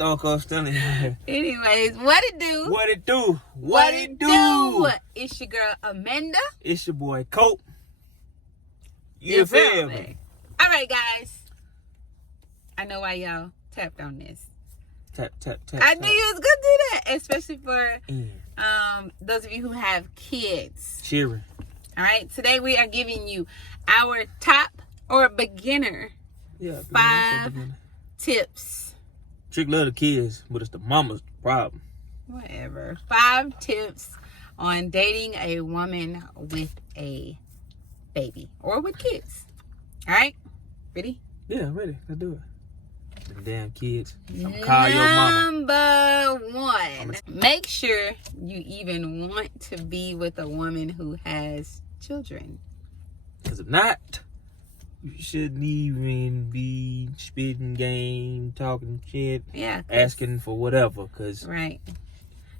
Stone Cold Stunning. Anyways, what it do? What it do? What it do? It's your girl Amanda. It's your boy Cope. You feel me? All right, guys. I know why y'all tapped on this. Tap. I knew you was gonna do that, especially for those of you who have kids. Cheering. All right. Today we are giving you our top or beginner 5 tips. Trick love the kids, but it's the mama's problem. Whatever. 5 tips on dating a woman with a baby or with kids. All right. Ready? Yeah, I'm ready. Let's do it. Them damn kids. I'm gonna call your mama. Number 1. Make sure you even want to be with a woman who has children. Because if not, you shouldn't even be spitting game, talking shit, asking for whatever. Right.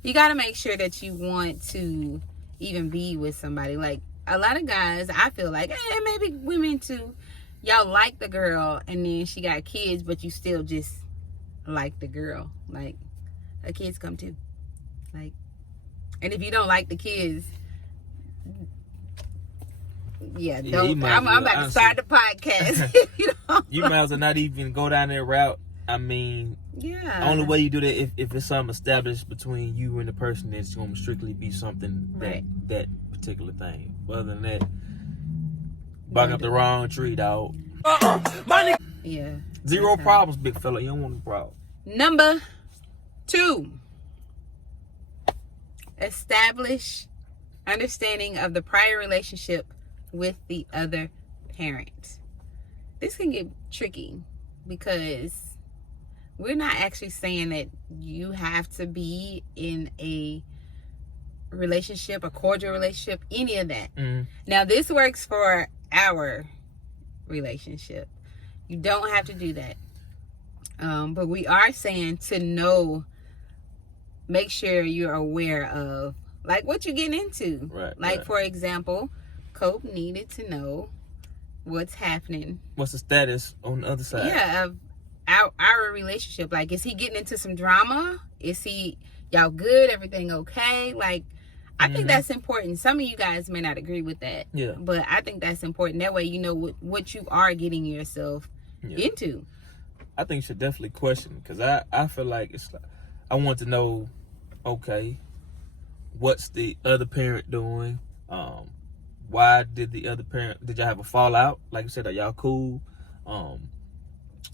You got to make sure that you want to even be with somebody. Like, a lot of guys, I feel like, maybe women too, y'all like the girl and then she got kids, but you still just like the girl. Like, her kids come too. Like, and if you don't like the kids, I'm about to start the podcast. You might as well not even go down that route. I mean, only way you do that if it's something established between you and the person, it's going to strictly be something that particular thing. Other than that, barking up the wrong tree, dog. Yeah. Zero problems, big fella. You don't want a problem. Number 2. Establish understanding of the prior relationship with the other parent. This can get tricky because we're not actually saying that you have to be in a relationship, a cordial relationship, any of that. Now, this works for our relationship. You don't have to do that. But we are saying to know, make sure you're aware of like what you're getting into. Right. For example, Cope needed to know what's happening. What's the status on the other side? Yeah, of our relationship. Like, is he getting into some drama? Is y'all good? Everything okay? Like, I think that's important. Some of you guys may not agree with that. Yeah. But I think that's important. That way you know what you are getting yourself into. I think you should definitely question, because I feel like it's like, I want to know, okay, what's the other parent doing? Why did the other parent, did y'all have a fallout? Like you said, are y'all cool?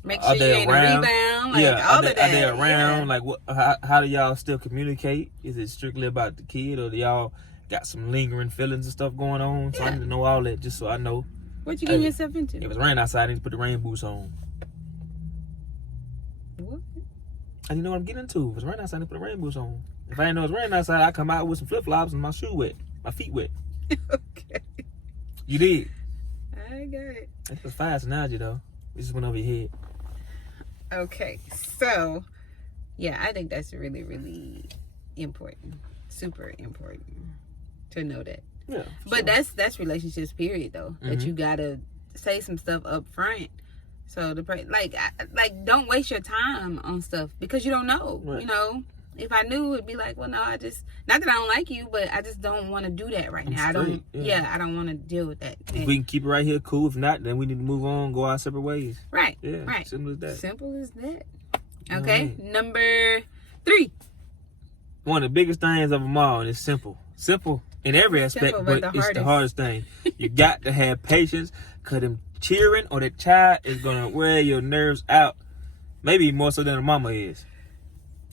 Make sure you ain't a rebound. Like, all of that. Are they around? Like, what? How do y'all still communicate? Is it strictly about the kid, or do y'all got some lingering feelings and stuff going on? So I need to know all that just so I know. What you getting yourself into? If it's rain outside, I need to put the rain boots on. What? And you know what I'm getting into. If it's rain outside, I need to put the rain boots on. If I didn't know it's rain outside, I come out with some flip-flops and my shoe wet. My feet wet. Okay. You did. I got it. That's a fast analogy, though. It just went over your head. Okay, so I think that's really, really important, super important to know that. Yeah, but that's relationships, period, though. That you gotta say some stuff up front. So don't waste your time on stuff because you don't know. Right. You know, if I knew, it'd be like, well, no, not that I don't like you, but I just don't want to do that right now. I don't want to deal with that. If we can keep it right here, cool. If not, then we need to move on, go our separate ways. Right. Yeah. Right. Simple as that. Simple as that. Okay. Right. Number 3. One of the biggest things of them all, and it's simple. Simple in every aspect, but it's the hardest thing. You got to have patience, because them cheering or that child is going to wear your nerves out. Maybe more so than the mama is.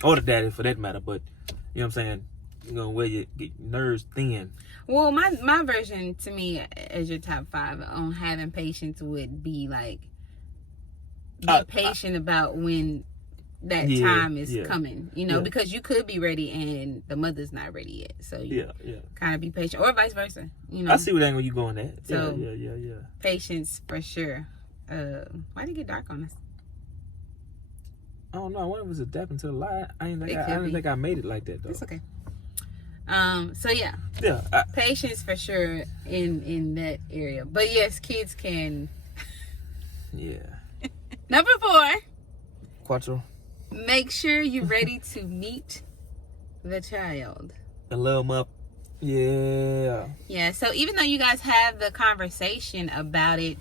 Or the daddy, for that matter. But, you know what I'm saying? You're going to wear your nerves thin. Well, my version, to me, as your top 5 on having patience would be like, be patient about when that time is coming, you know, because you could be ready and the mother's not ready yet. So you kind of be patient, or vice versa, you know. I see what angle you going at. So, yeah. Patience for sure. Why did it get dark on us? I don't know. I wonder if it's adapting to the light. I didn't think I made it like that, though. It's okay. Patience for sure in that area. But yes, kids can. Yeah. Number 4. Quattro. make sure you're ready to meet the child. The little mup. Yeah. Yeah, so even though you guys have the conversation about it,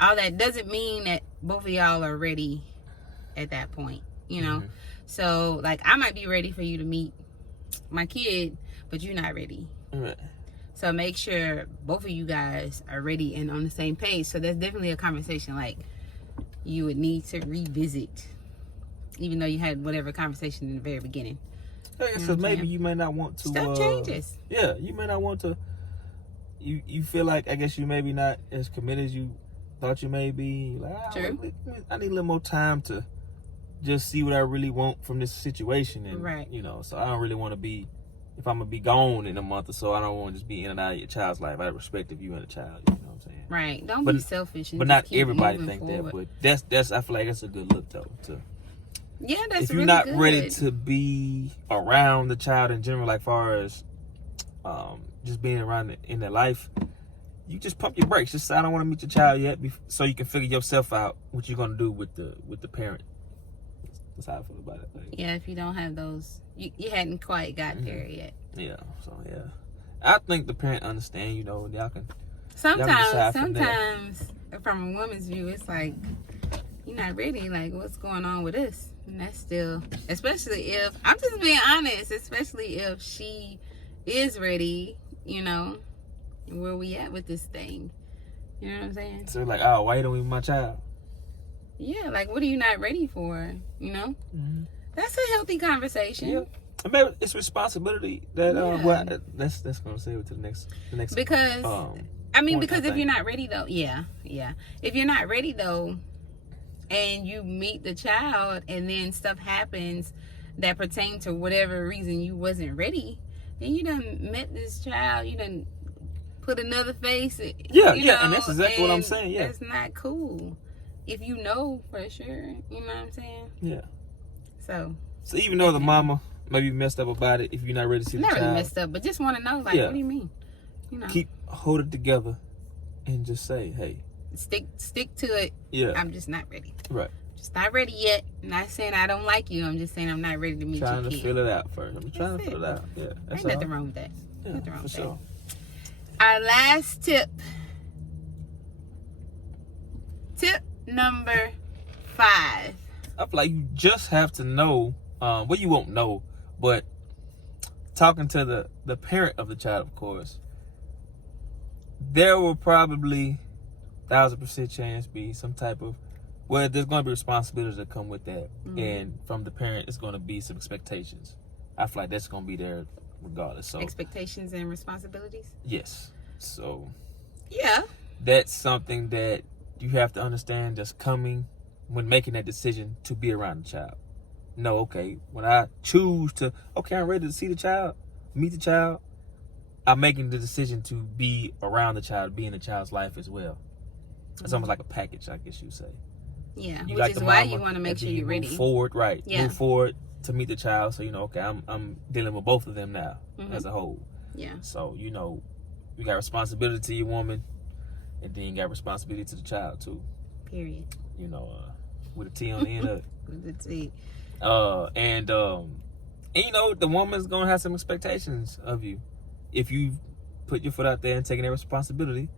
all that doesn't mean that both of y'all are ready at that point, you know? Mm-hmm. So, like, I might be ready for you to meet my kid, but you're not ready. Right. So make sure both of you guys are ready and on the same page. So that's definitely a conversation, like, you would need to revisit, even though you had whatever conversation in the very beginning. Yeah, so maybe you may not want to. Stuff changes. Yeah, you may not want to. You feel like, I guess you maybe not as committed as you thought you may be. Like, True. I need a little more time to just see what I really want from this situation, and right. You know, so I don't really want to be. If I'm gonna be gone in a month or so, I don't want to just be in and out of your child's life. I respect if you and a child. You know what I'm saying? Right. Don't be selfish. But not everybody think that. But that's. I feel like that's a good look though. Yeah, that's if you're really not good. Ready to be around the child in general, like far as just being around in their life, you just pump your brakes. Just say, I don't want to meet your child yet, so you can figure yourself out what you're gonna do with the parent. That's how I feel about it. Like, yeah, if you don't have those, you hadn't quite got there yet. Yeah, so yeah, I think the parent understand. You know, y'all can. Sometimes from a woman's view, it's like, you're not ready. Like, what's going on with us? And that's still, especially if, I'm just being honest, especially if she is ready, you know, where we at with this thing. You know what I'm saying? So like, oh, why don't we my child? Yeah, like, what are you not ready for? You know? Mm-hmm. That's a healthy conversation. Yeah. I mean, it's responsibility that, let's gonna say it to the next. Because, because if you're not ready though, yeah. If you're not ready though, and you meet the child and then stuff happens that pertain to whatever reason you wasn't ready, then you done met this child, you done put another face. Yeah, and that's exactly what I'm saying, yeah. That's not cool. If you know for sure, you know what I'm saying? Yeah. So even though the mama maybe messed up about it, if you're not ready to see the child. Not really messed up, but just want to know, like, what do you mean? You know. Hold it together and just say, hey. Stick to it. Yeah. I'm just not ready. Right. Just not ready yet. I'm not saying I don't like you. I'm just saying I'm not ready to meet your kid. Trying to feel it out first. I'm trying to feel it out. Yeah. Ain't nothing wrong with that. Yeah, nothing wrong with sure. that. Our last tip. Tip number 5. I feel like you just have to know, you won't know, but talking to the parent of the child, of course, there will probably 1,000% chance be some type of, there's going to be responsibilities that come with that. Mm-hmm. And from the parent, it's going to be some expectations. I feel like that's going to be there regardless. So expectations and responsibilities? Yes. So yeah, that's something that you have to understand just coming when making that decision to be around the child. No, okay, when I choose to, I'm ready to see the child, meet the child, I'm making the decision to be around the child, be in the child's life as well. It's almost like a package, I guess you'd say. Yeah, which is why you want to make sure you're ready. Move forward, right. Yeah. Move forward to meet the child. So, I'm dealing with both of them now as a whole. Yeah. So, you got responsibility to your woman, and then you got responsibility to the child, too. Period. With a T on the end of it. With a T. And the woman's going to have some expectations of you. If you put your foot out there and taking that responsibility,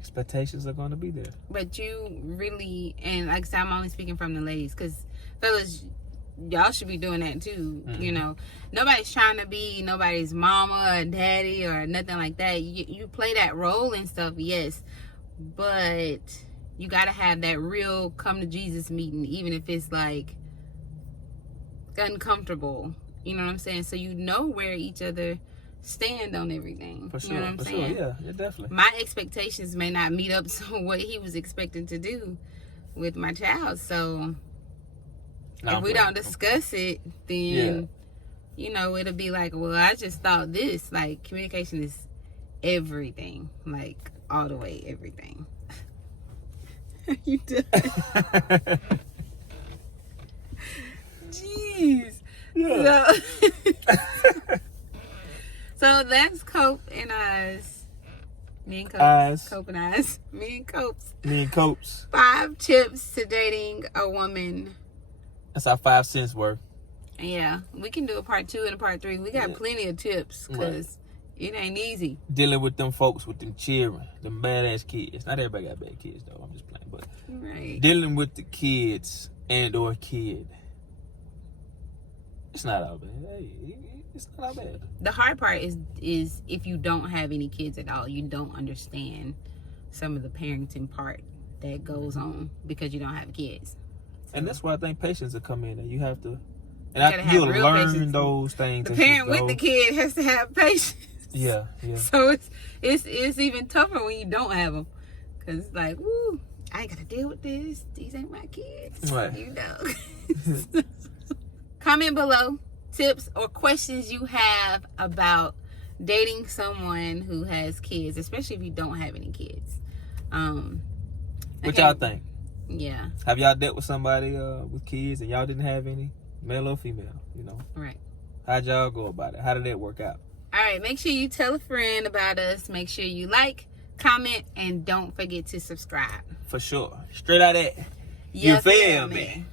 expectations are going to be there. But you really, and like I said, I'm only speaking from the ladies, because fellas, y'all should be doing that too. Mm-hmm. Nobody's trying to be nobody's mama or daddy or nothing like that. You play that role and stuff, yes, but you got to have that real come to Jesus meeting, even if it's like uncomfortable. You know what I'm saying? So you know where each other stand on everything. For sure. You know what I'm saying? Sure. Yeah, definitely. My expectations may not meet up to what he was expecting to do with my child. So if we don't discuss it, then it'll be like, well, I just thought this. Like, communication is everything. Like, all the way everything. You done? Jeez. Yeah. So that's Cope and Eyes. Me and Copes. Eyes. Cope and Eyes. Me and Copes. 5 tips to dating a woman That's our 5 cents worth. Yeah, we can do a part 2 and a part 3. We got plenty of tips because it ain't easy. Dealing with them folks, with them children, them badass kids. Not everybody got bad kids though. I'm just playing, but dealing with the kids and or kid, it's not all bad. Hey, it's not all bad. The hard part is if you don't have any kids at all, you don't understand some of the parenting part that goes on because you don't have kids. So, and that's why I think patience will come in, and you have to. And you'll learn patience. Those things. The parent with the kid has to have patience. Yeah. So it's even tougher when you don't have them, cause it's like, woo, I ain't gotta deal with this. These ain't my kids. Right. You know. Comment below tips or questions you have about dating someone who has kids, especially if you don't have any kids. What y'all think? Yeah. Have y'all dealt with somebody with kids and y'all didn't have any, male or female? You know. Right. How'd y'all go about it? How did that work out? All right. Make sure you tell a friend about us. Make sure you like, comment, and don't forget to subscribe. For sure. Straight out of that. You feel me?